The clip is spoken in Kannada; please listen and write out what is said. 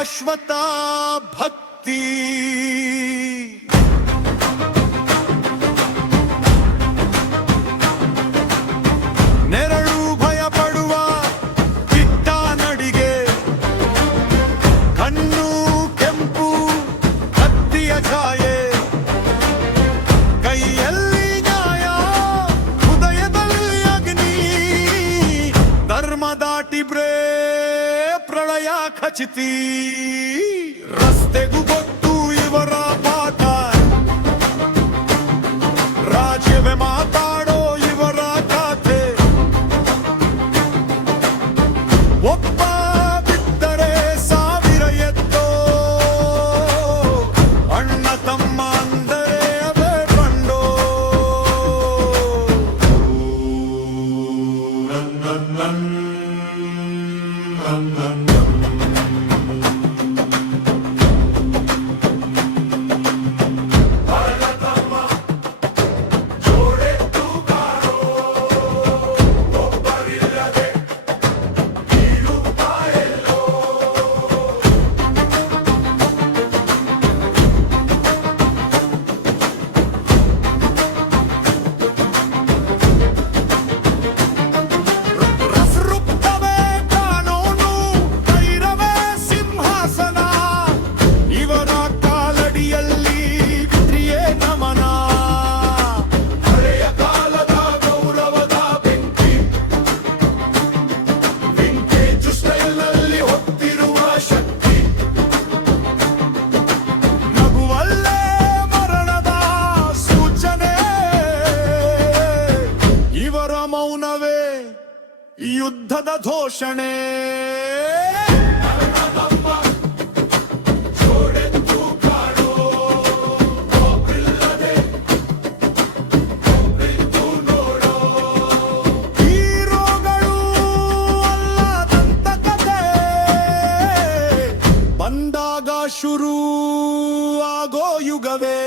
ಶಾಶ್ವತ ಭಕ್ತಿ. ನೆರಳು ಭಯ ಪಡುವ ಬಿಟ್ಟ ನಡಿಗೆ, ಕಣ್ಣು ಕೆಂಪು ಹತ್ತಿಯ ಛಾಯೆ, ಕೈಯಲ್ಲಿ ನ್ಯಾಯ ಹೃದಯದಲ್ಲಿ ಅಗ್ನಿ, ಧರ್ಮ ದಾಟಿ ಪ್ರಳಯ ಖಚಿತಿ. ರಸ್ತೆಗೂ ಗೊತ್ತು ಇವರ ಪಾಠ, ರಾಜ್ಯವೇ ಮಾತಾಡೋ ಇವರ ಖಾತೆ. ಒಬ್ಬ ಬಿದ್ದರೆ ಸಾವಿರ ಎತ್ತೋ, ಅಣ್ಣ ತಮ್ಮ ಅಂದರೆ ಅವೇ ಕಂಡೋ. ಮೌನವೇ ಯುದ್ಧದ ಘೋಷಣೆ. ಹೀರೋಗಳು ಅಲ್ಲದಂತ ಕಥೆ ಬಂದಾಗ ಶುರು ಆಗೋ ಯುಗವೇ.